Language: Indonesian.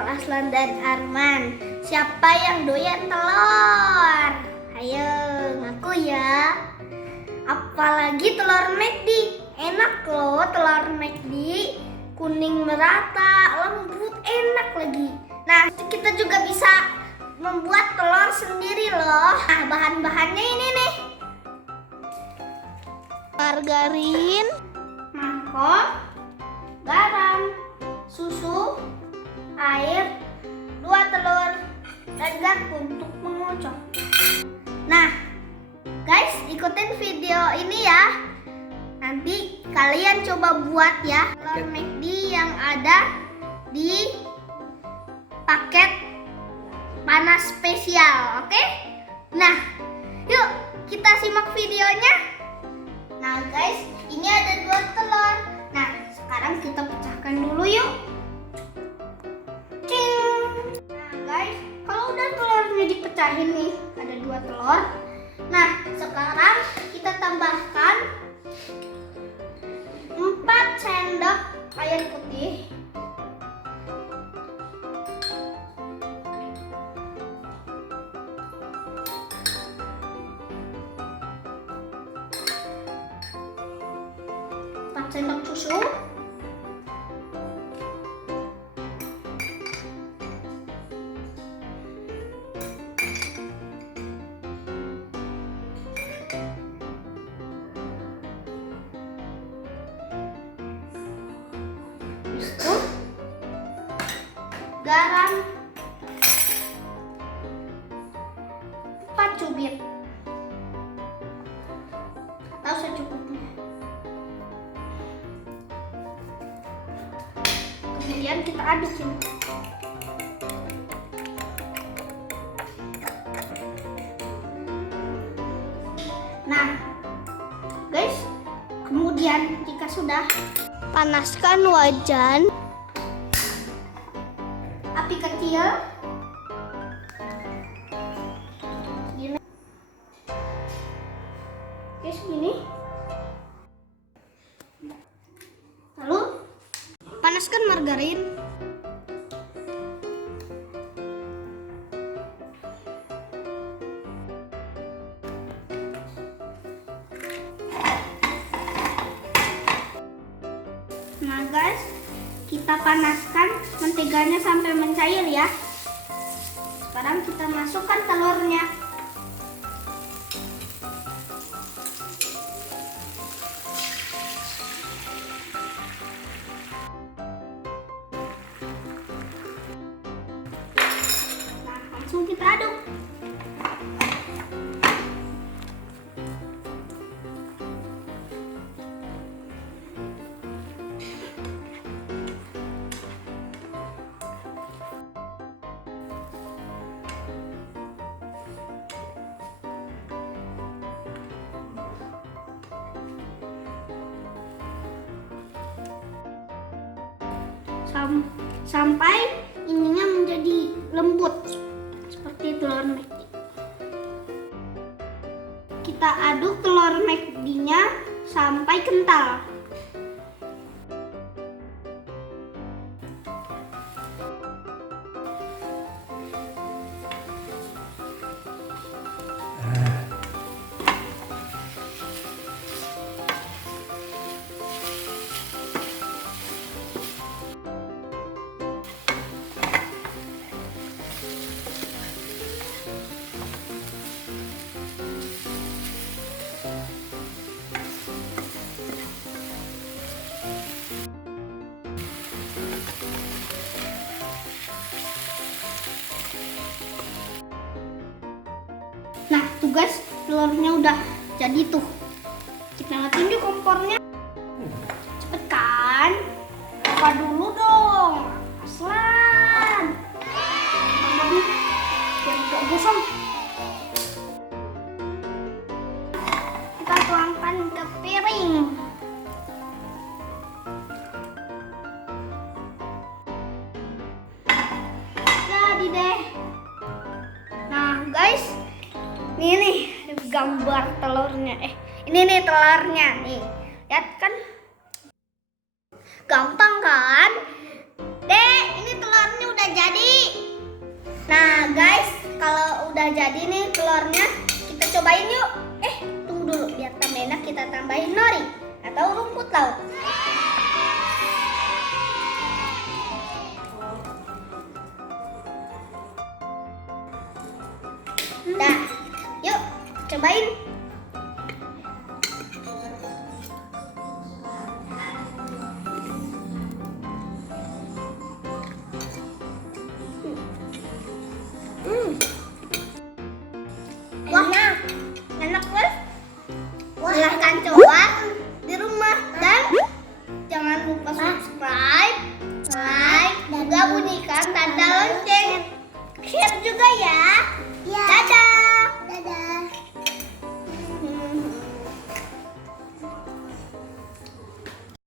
channel Aslan dan Arman. Siapa yang doyan telur? Ayo ngaku ya. Apalagi telur McD. Enak loh telur McD. Kuning merata, lembut, enak lagi. Nah, kita juga bisa membuat telur sendiri loh. Nah, bahan-bahannya ini nih. Margarin, mangkok, garam, susu, air, 2 telur, dan garpu untuk mengocok. Nah, guys, ikutin video ini ya. Nanti kalian coba buat ya telur McD yang ada di paket panas spesial, oke? Nah, yuk kita simak videonya. Nah guys, ini ada 2 telur. Nah, sekarang kita pecahkan dulu yuk. Cing. Nah guys, kalau udah telurnya dipecahin nih, ada 2 telur. Nah, sekarang kita tambahkan 4 sendok air putih. Sendok susu, itu garam, 4 cubit atau secukupnya. Kemudian kita aduk ini. Nah, guys, kemudian jika sudah, panaskan wajan, api kecil. Gini. Oke, segini. Lalu panaskan margarin. Nah guys, kita panaskan menteganya sampai mencair ya. Sekarang kita masukkan telurnya. Langsung kita aduk. Sampai ininya menjadi lembut seperti telur McD. Kita aduk telur McD-nya sampai kental. Nah tuh guys, telurnya udah jadi tuh. Kita matiin yuk kompornya. Cepet kan? Buka dulu dong, Aslan. Aduh, biar gak gosong. Kita tuangkan ke piring. Jadi deh. Nah guys, ini nih gambar telurnya. Ini nih telurnya nih. Lihat kan? Gampang kan? Dek, ini telurnya udah jadi. Nah guys, kalau udah jadi nih telurnya, kita cobain yuk. Tunggu dulu, biar tambah enak kita tambahin nori atau rumput laut. Dah, yuk cobain. Wah, enak guys. Silahkan coba di rumah dan jangan lupa subscribe, like, juga bunyikan tanda lonceng. Share juga ya.